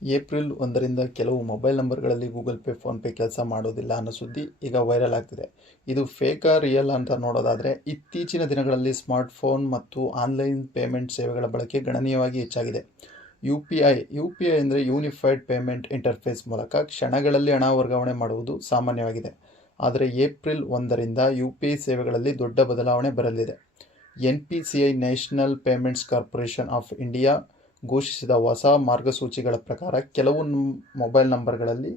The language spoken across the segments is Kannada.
ಏಪ್ರಿಲ್ 1ರಿಂದ ಕೆಲವು ಮೊಬೈಲ್ ನಂಬರ್ಗಳಲ್ಲಿ ಗೂಗಲ್ ಪೇ, ಫೋನ್ಪೇ ಕೆಲಸ ಮಾಡೋದಿಲ್ಲ ಅನ್ನೋ ಸುದ್ದಿ ಈಗ ವೈರಲ್ ಆಗ್ತಿದೆ. ಇದು ಫೇಕಾ ರಿಯಲ್ ಅಂತ ನೋಡೋದಾದರೆ, ಇತ್ತೀಚಿನ ದಿನಗಳಲ್ಲಿ ಸ್ಮಾರ್ಟ್ಫೋನ್ ಮತ್ತು ಆನ್ಲೈನ್ ಪೇಮೆಂಟ್ ಸೇವೆಗಳ ಬಳಕೆ ಗಣನೀಯವಾಗಿ ಹೆಚ್ಚಾಗಿದೆ. ಯು ಪಿ ಐ ಅಂದರೆ ಯೂನಿಫೈಡ್ ಪೇಮೆಂಟ್ ಇಂಟರ್ಫೇಸ್ ಮೂಲಕ ಕ್ಷಣಗಳಲ್ಲಿ ಹಣ ವರ್ಗಾವಣೆ ಮಾಡುವುದು ಸಾಮಾನ್ಯವಾಗಿದೆ. ಆದರೆ ಏಪ್ರಿಲ್ 1ರಿಂದ UPI ಸೇವೆಗಳಲ್ಲಿ ದೊಡ್ಡ ಬದಲಾವಣೆ ಬರಲಿದೆ. NPCI national payments corporation of India ಘೋಷಿಸಿದ ಹೊಸ ಮಾರ್ಗಸೂಚಿಗಳ ಪ್ರಕಾರ ಕೆಲವು ಮೊಬೈಲ್ ನಂಬರ್ಗಳಲ್ಲಿ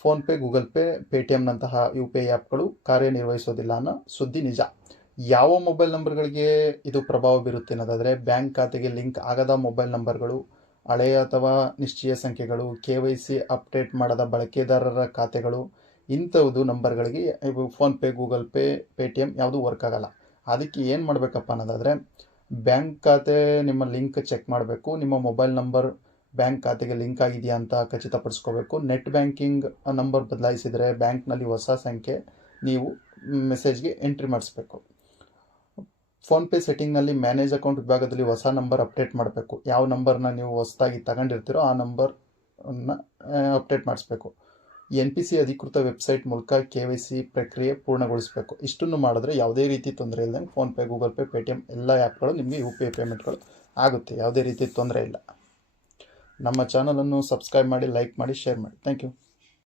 ಫೋನ್ಪೇ, ಗೂಗಲ್ ಪೇ, ಪೇಟಿಎಂನಂತಹ UPI ಆ್ಯಪ್ಗಳು ಕಾರ್ಯನಿರ್ವಹಿಸೋದಿಲ್ಲ ಅನ್ನೋ ಸುದ್ದಿ ನಿಜ. ಯಾವ ಮೊಬೈಲ್ ನಂಬರ್ಗಳಿಗೆ ಇದು ಪ್ರಭಾವ ಬೀರುತ್ತೆ ಅನ್ನೋದಾದರೆ, ಬ್ಯಾಂಕ್ ಖಾತೆಗೆ ಲಿಂಕ್ ಆಗದ ಮೊಬೈಲ್ ನಂಬರ್ಗಳು, ಹಳೆಯ ಅಥವಾ ನಿಶ್ಚಯ ಸಂಖ್ಯೆಗಳು, KYC ಅಪ್ಡೇಟ್ ಮಾಡದ ಬಳಕೆದಾರರ ಖಾತೆಗಳು, ಇಂಥವುದು ನಂಬರ್ಗಳಿಗೆ ಫೋನ್ಪೇ, ಗೂಗಲ್ ಪೇ, ಪೇಟಿಎಂ ಯಾವುದು ವರ್ಕ್ ಆಗಲ್ಲ. ಅದಕ್ಕೆ ಏನು ಮಾಡಬೇಕಪ್ಪ ಅನ್ನೋದಾದರೆ, ಬ್ಯಾಂಕ್ ಖಾತೆ ನಿಮ್ಮ ಲಿಂಕ್ ಚೆಕ್ ಮಾಡಬೇಕು. ನಿಮ್ಮ ಮೊಬೈಲ್ ನಂಬರ್ ಬ್ಯಾಂಕ್ ಖಾತೆಗೆ ಲಿಂಕ್ ಆಗಿದೆಯಾ ಅಂತ ಖಚಿತಪಡಿಸ್ಕೋಬೇಕು. ನೆಟ್ ಬ್ಯಾಂಕಿಂಗ್ ನಂಬರ್ ಬದಲಾಯಿಸಿದರೆ ಬ್ಯಾಂಕ್ನಲ್ಲಿ ಹೊಸ ಸಂಖ್ಯೆ ನೀವು ಮೆಸೇಜ್ಗೆ ಎಂಟ್ರಿ ಮಾಡಿಸ್ಬೇಕು. ಫೋನ್ಪೇ ಸೆಟ್ಟಿಂಗ್ನಲ್ಲಿ ಮ್ಯಾನೇಜ್ ಅಕೌಂಟ್ ವಿಭಾಗದಲ್ಲಿ ಹೊಸ ನಂಬರ್ ಅಪ್ಡೇಟ್ ಮಾಡಬೇಕು. ಯಾವ ನಂಬರ್ನ ನೀವು ಹೊಸದಾಗಿ ತಗೊಂಡಿರ್ತೀರೋ ಆ ನಂಬರ್ನ ಅಪ್ಡೇಟ್ ಮಾಡಿಸ್ಬೇಕು. NPCI ಅಧಿಕೃತ ವೆಬ್ಸೈಟ್ ಮೂಲಕ KYC ಪ್ರಕ್ರಿಯೆ ಪೂರ್ಣಗೊಳಿಸಬೇಕು. ಇಷ್ಟನ್ನು ಮಾಡಿದ್ರೆ ಯಾವುದೇ ರೀತಿ ತೊಂದರೆ ಇಲ್ಲದಂಗೆ ಫೋನ್ಪೇ, ಗೂಗಲ್ ಪೇ, ಪೇಟಿಎಂ ಎಲ್ಲ ಆ್ಯಪ್ಗಳು ನಿಮಗೆ UPI ಪೇಮೆಂಟ್ಗಳು ಆಗುತ್ತೆ. ಯಾವುದೇ ರೀತಿ ತೊಂದರೆ ಇಲ್ಲ. ನಮ್ಮ ಚಾನಲನ್ನು ಸಬ್ಸ್ಕ್ರೈಬ್ ಮಾಡಿ, ಲೈಕ್ ಮಾಡಿ, ಶೇರ್ ಮಾಡಿ. Thank you.